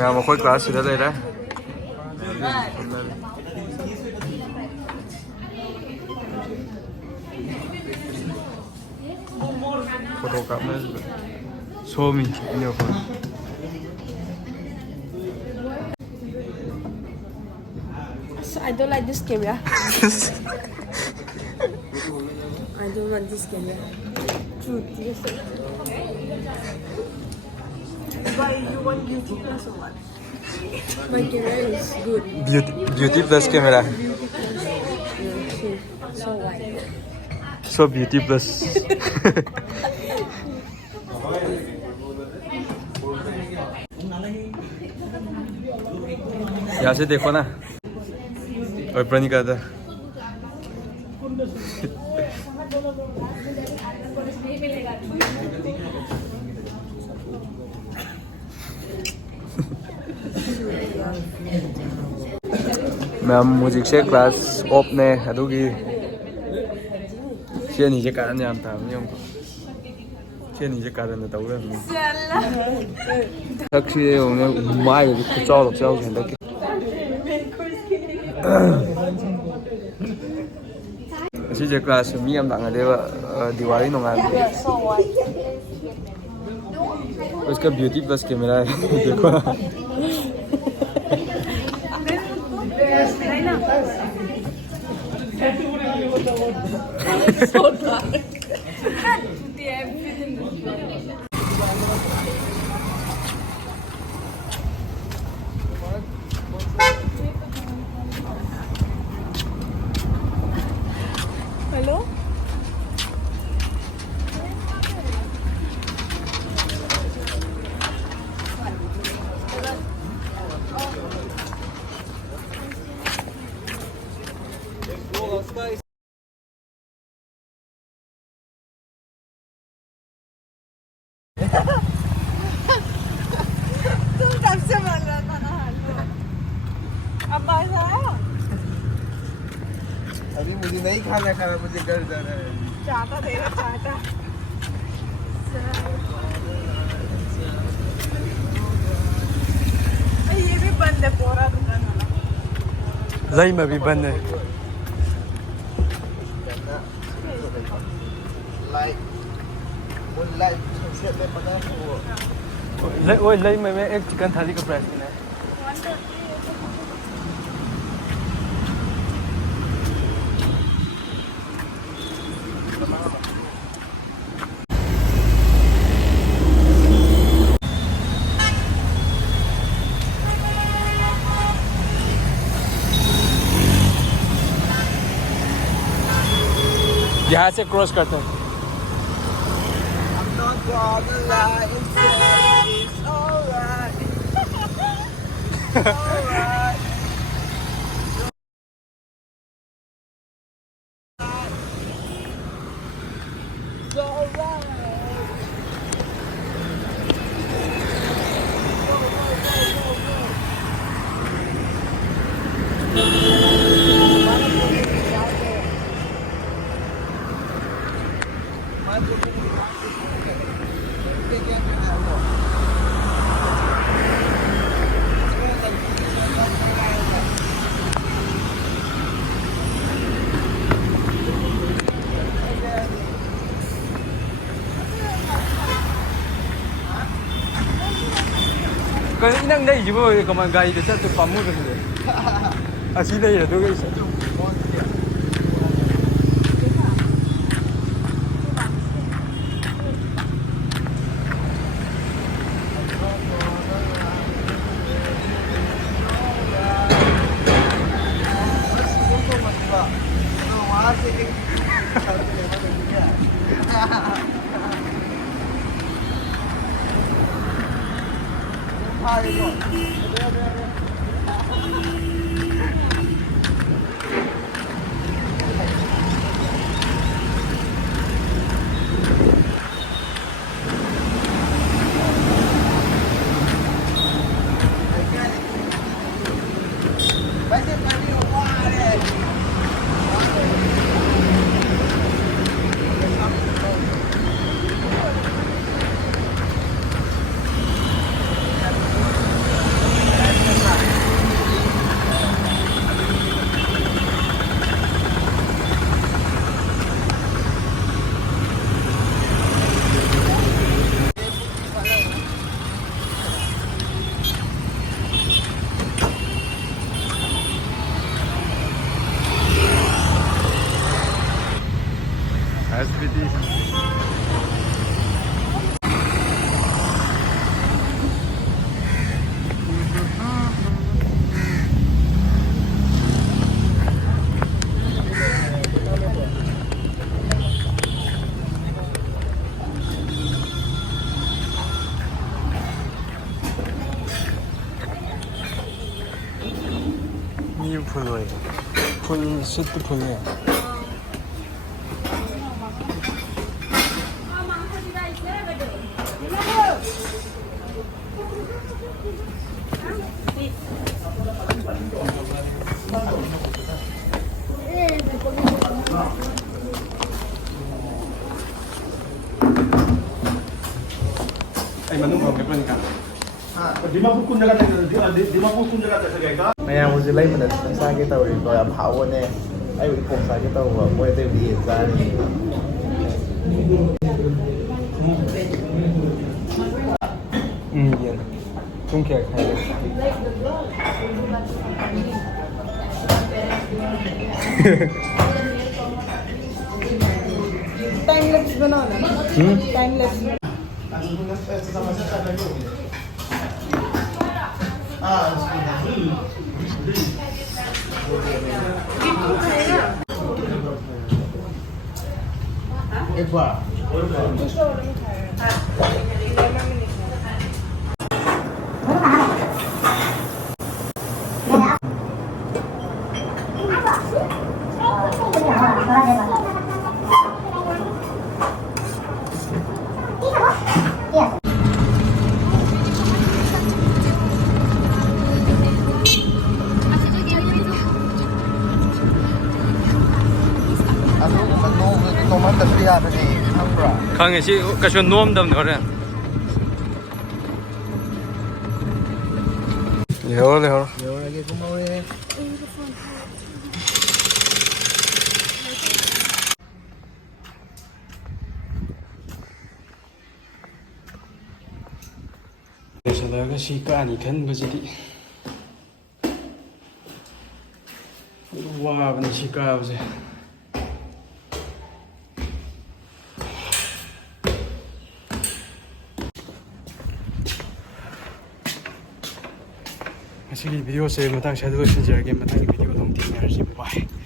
Ma'am अखोई class सिदा ले रहा है फोटो का मैं show me in your phone I don't like this camera. I don't want this camera. True, yes. Why you want beauty plus or what? My camera is good. beauty plus camera Beauty plus. So white. so beauty plus यहाँ से देखो ना और प्रण करता ma'am music से class of ने अदुगी से नीचे कारण याम था हम से नीचे कारण तब taxi 오늘 마이 그 짜오 짜오 된다 진짜 클래스 미암 당하대와 दिवाली नोंगा उसका ब्यूटी प्लस कैमरा है देखो So dark. Hello? तुम कब से बोल रहा था ना अब बाहर आया अभी मुझे नहीं खाना खाना मुझे घर जाना है चाटा दे रहा चाटा ये भी बंद है पूरा दुकान वाला जई में भी बंद है लाइक वो लाइक से पता है वो वो लई में एक चिकन थाली का प्राइस है यहाँ से क्रॉस करते हैं I'm not gonna lie and say it's alright. Alright. It's alright. 그냥 내 집에 그만 가 이제 저쪽 밥 먹었는데 아 시내에 누구 있어 me full ꯑꯣꯏ ꯐꯨꯜ ꯁꯤꯠꯇꯨ ꯐꯨꯜꯅꯦ ꯑꯩ ꯃꯅꯨꯡ ꯐꯪꯒꯦ Dimapur kun jaga Dimapur kun jaga tersegai ka? Mayang uji lai mana sakit tahu ni kalau yang hawa ni, ayo ikut sakit tahu apa, mau itu dia zani. Iya, tungkek kayak. Time lapse बनाना time lapse एक बार Nomor terlihat ni, apa? Kang sih kasih nom dam orang. Lehor. Yo lagi kumau ni. Biasalah sih kan ikan begitu. Wah, benar sih kau sih. Masih video saya matang saya dulu sejak game matang video dong tinggal sih bye.